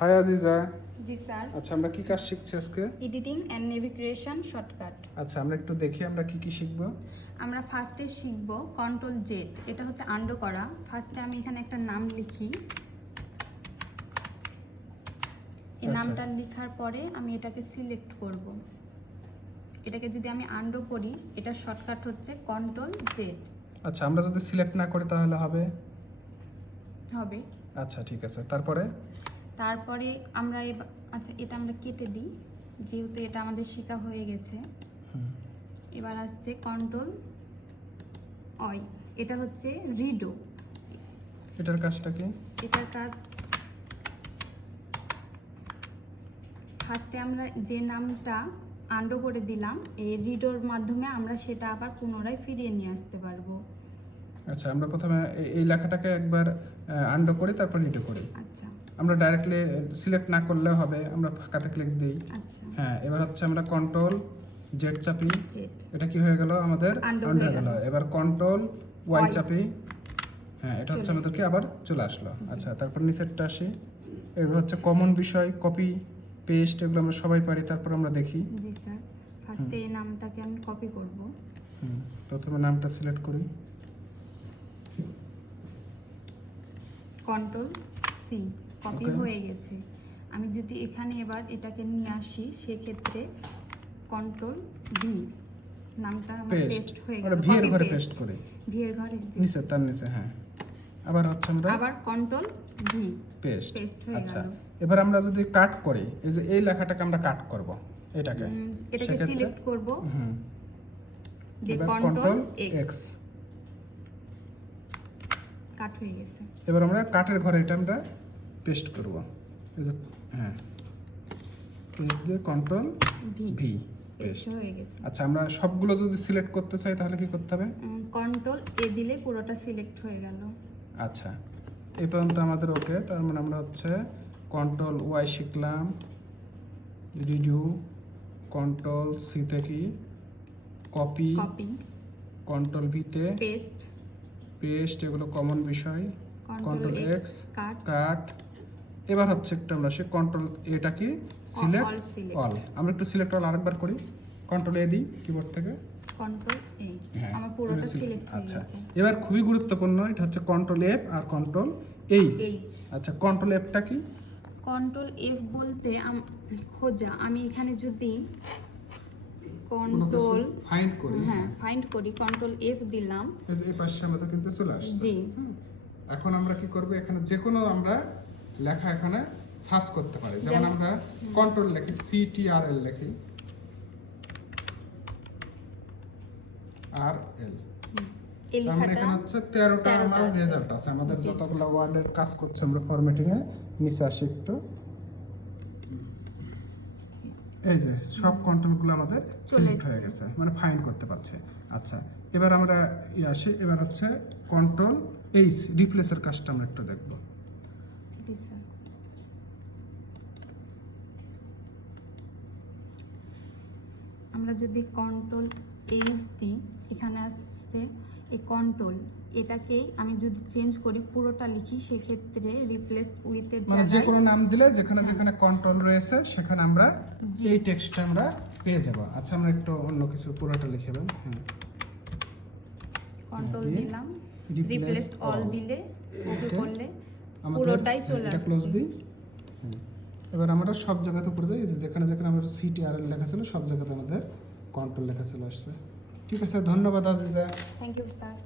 High Aziza. জি sir. আচ্ছা আমরা কি কাজ শিখছি আজকে? Editing and navigation shortcut. আচ্ছা আমরা একটু দেখি আমরা কি কি শিখবো। আমরা ফার্স্টে শিখব কন্ট্রোল জেড, এটা হচ্ছে আন্ডো করা। ফার্স্টে আমি এখানে একটা নাম লিখি, এই নামটা লেখার পরে আমি এটাকে সিলেক্ট করব। এটাকে যদি আমি আন্ডো করি, এটার শর্টকাট হচ্ছে কন্ট্রোল জেড। আচ্ছা আমরা যদি সিলেক্ট না করি তাহলে হবে? হবে। আচ্ছা ঠিক আছে, তারপরে আমরা আচ্ছা এটা আমরা কেটে দিই, যেহেতু এটা আমাদের শেখা হয়ে গেছে। এবার আসছে কন্ট্রোল অই, এটা হচ্ছে রিডো। এটার কাজটা কি? এটার কাজ ফার্স্টে আমরা যে নামটা আন্ডো করে দিলাম, এই রিডোর মাধ্যমে আমরা সেটা আবার পুনরায় ফিরিয়ে নিয়ে আসতে পারবো। আচ্ছা আমরা প্রথমে এই লেখাটাকে একবার আন্ডো করি, তারপর রিডো করি। আচ্ছা আমরা ডাইরেক্টলি সিলেক্ট না করলেও হবে, আমরা ফাঁকাতে ক্লিক দিই। আচ্ছা হ্যাঁ এবার হচ্ছে আমরা কন্ট্রোল জেড চাপি, জেড, এটা কি হয়ে গেল আমাদের? Undo আন্ডো হয়ে হয়ে গেল। গেল। এবার কন্ট্রোল ওয়াই Y চাপি, হ্যাঁ এটা হচ্ছে চলে আমাদেরকে আবার চলে আসলো। আচ্ছা তারপর নিচেরটা আসি, এবার হচ্ছে কমন বিষয় কপি পেস্ট, এগুলো আমরা সবাই পারি। তারপর আমরা দেখি। জি স্যার। ফার্স্টে এই নামটাকে আমি কপি করব। প্রথমে নামটা সিলেক্ট করি, কন্ট্রোল সি, কপি Okay. হয়ে গেছে। আমি যদি এখানে এবার এটাকে নিয়ে আসি, সেক্ষেত্রে কন্ট্রোল ভি, নামটা আমার পেস্ট, পেস্ট হয়ে আমরা গেল। ভি এর ঘরে পেস্ট করি, ভি এর ঘরে, জি। নিচে তার নিচে, হ্যাঁ আবার হচ্ছে আমরা আবার কন্ট্রোল ভি, পেস্ট পেস্ট হয়ে আচ্ছা গেল। এবার আমরা যদি কাট করি, এই যে এই লেখাটাকে আমরা কাট করব, এটাকে এটাকে সেক্ষেত্রে- সিলেক্ট করব, দিয়ে এবার কন্ট্রোল Ctrl এক্স, কাট হয়ে গেছে। এবার আমরা কাটের ঘরে এটা আমরা পেস্ট করব, এই যে হ্যাঁ পেস্ট দিয়ে control V, V paste paste. হয়ে গেছে। আচ্ছা আমরা সবগুলো যদি সিলেক্ট করতে চাই তাহলে কি করতে হবে? কন্ট্রোল এ দিলে পুরোটা সিলেক্ট হয়ে গেল। আচ্ছা এই পর্যন্ত আমাদের ওকে। তার মানে আমরা হচ্ছে কন্ট্রোল ওয়াই শিখলাম, রিডিউ, কন্ট্রোল সিতে কি কপি, কপি, কন্ট্রোল ভিতে পেস্ট, পেস্ট, এগুলো কমন বিষয়, কন্ট্রোল এক্স, কাট, কাট। এবার হচ্ছে একটু আমরা সে কন্ট্রোল এটা কি সিলেক্ট all select। অল, আমরা একটু সিলেক্ট অল আরেকবার করি, কন্ট্রোল এ দিই কিবোর্ড থেকে। কন্ট্রোল এ, হ্যাঁ, আমার পুরোটা এবার সিলেক্ট হয়ে আচ্ছা গেছে। এবার খুবই গুরুত্বপূর্ণ, এটা হচ্ছে control F R control H. H, আচ্ছা কন্ট্রোল এফটা কি? কন্ট্রোল এফ বলতে খোঁজা। আমি এখানে যদি কন্ট্রোল ফাইন্ড করি, হ্যাঁ ফাইন্ড করি, কন্ট্রোল এফ দিলাম, এই যে এই পাশে আমাদের কিন্তু চলে আসছে। জি। এখন আমরা কি করব, এখানে যে কোনো আমরা লেখা এখানে সার্চ করতে পারি। যেমন আমরা কন্ট্রোল লিখি, সিটিআরএল লিখি, আর এল, এই তার মানে লেখাটা এখানে হচ্ছে 13টা আমার আছে। রেজাল্ট আছে। আমাদের জি। যতগুলো ওয়ার্ডের কাজ করছে আমরা ফরম্যাটিং এ, নিচে আসি একটু, এই যে সব কন্ট্রোলগুলো আমাদের সিলেক্ট হয়ে গেছে, মানে ফাইন্ড করতে পারছে। আচ্ছা এবার আমরা আসি, এবার হচ্ছে কন্ট্রোল এইচ রিপ্লেসের কাজটা আমরা একটু দেখব। জি স্যার। আমরা যদি কন্ট্রোল এইচ দিই, এখানে আসছে এই কন্ট্রোল, এটাকেই আমি যদি চেঞ্জ করি পুরোটা লিখি, সেক্ষেত্রে রিপ্লেস উইথের মানে যে জায়গায় কোনো নাম দিলে যেখানে যেখানে কন্ট্রোল রয়েছে সেখানে আমরা এই টেক্সটটা আমরা পেয়ে যাব। আচ্ছা আমরা একটু অন্য কিছু পুরোটা লিখে দেব। হ্যাঁ কন্ট্রোল দিয়ে দিলাম, replace রিপ্লেস অল all দিলে, ওকে এটা করলে আমাদের পুরোটাই চলে এটা ক্লোজ আসছে। দিই। এবার আমরা সব জায়গাতে উপরে যাই, যে যেখানে যেখানে আমাদের সিটিআরএল লেখা ছিল সব জায়গাতে আমাদের কন্ট্রোল লেখা চলে আসছে। ঠিক আছে, ধন্যবাদ আজিজা। Thank you sir.